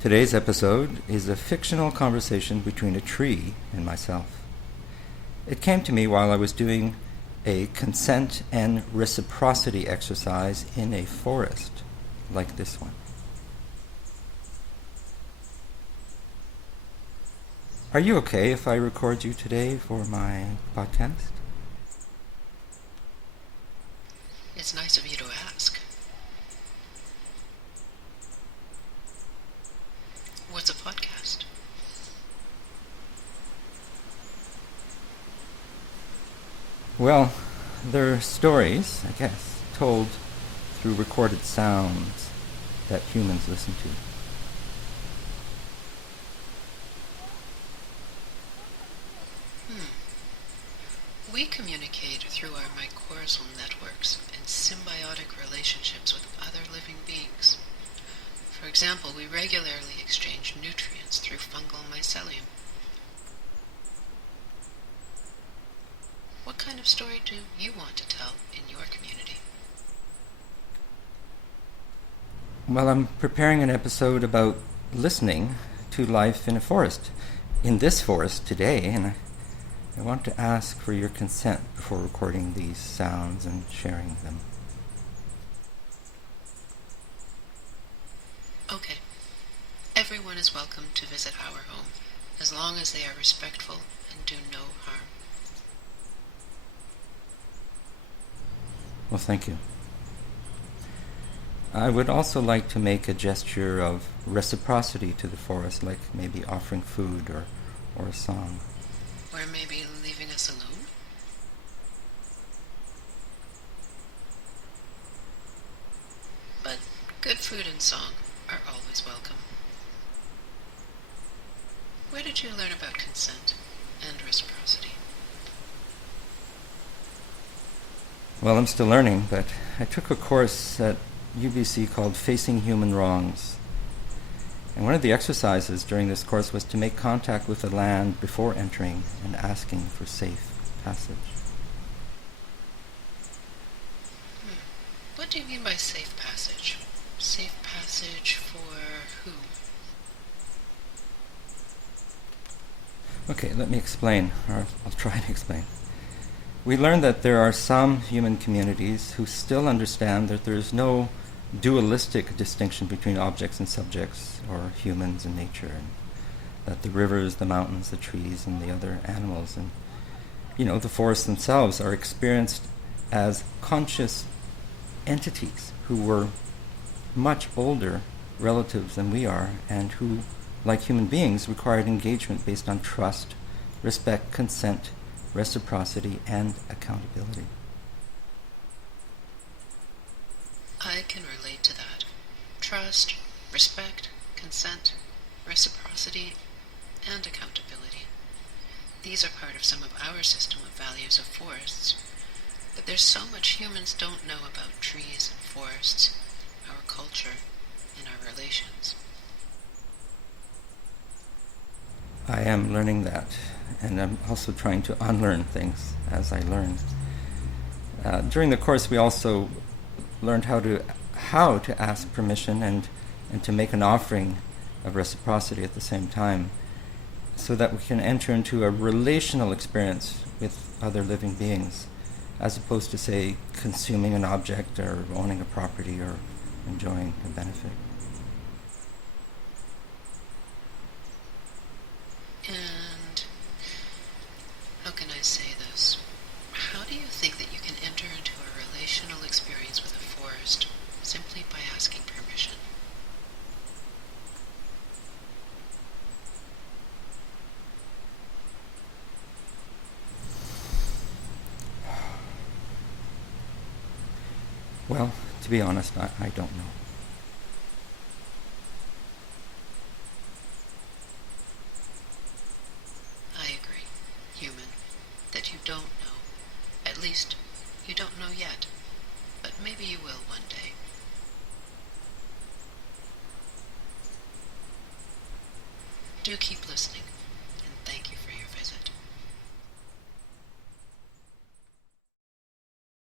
Today's episode is a fictional conversation between a tree and myself. It came to me while I was doing a consent and reciprocity exercise in a forest like this one. Are you okay if I record you today for my podcast? It's nice of you to ask. What's a podcast? Well, they're stories, I guess, told through recorded sounds that humans listen to. We communicate through our mycorrhizal networks and symbiotic relationships with other living beings. For example, we regularly exchange nutrients through fungal mycelium. What kind of story do you want to tell in your community? Well, I'm preparing an episode about listening to life in a forest. In this forest today, and I want to ask for your consent before recording these sounds and sharing them. Okay. Everyone is welcome to visit our home, as long as they are respectful and do no harm. Well, thank you. I would also like to make a gesture of reciprocity to the forest, like maybe offering food or a song. Or maybe leaving us alone? But good food and song are always welcome. Where did you learn about consent and reciprocity? Well, I'm still learning, but I took a course at UBC called Facing Human Wrongs. And one of the exercises during this course was to make contact with the land before entering and asking for safe passage. What do you mean by safe passage? Safe passage for who? Okay, let me explain, or I'll try and explain. We learned that there are some human communities who still understand that there is no dualistic distinction between objects and subjects, or humans and nature, and that the rivers, the mountains, the trees, and the other animals, and the forests themselves are experienced as conscious entities who were much older relatives than we are, and who, like human beings, required engagement based on trust, respect, consent, reciprocity, and accountability. I can relate to that. Trust, respect, consent, reciprocity, and accountability. These are part of some of our system of values of forests. But there's so much humans don't know about trees and forests, our culture, and our relations. I am learning that, and I'm also trying to unlearn things as I learn. During the course, we also learned how to ask permission and to make an offering of reciprocity at the same time, so that we can enter into a relational experience with other living beings, as opposed to, say, consuming an object or owning a property or enjoying a benefit. And how can I say this? How do you think that you can enter into a relational experience with a forest simply by asking permission? Well, to be honest, I don't know. I agree, human, that you don't know. At least, you don't know yet. But maybe you will one day. Do keep listening.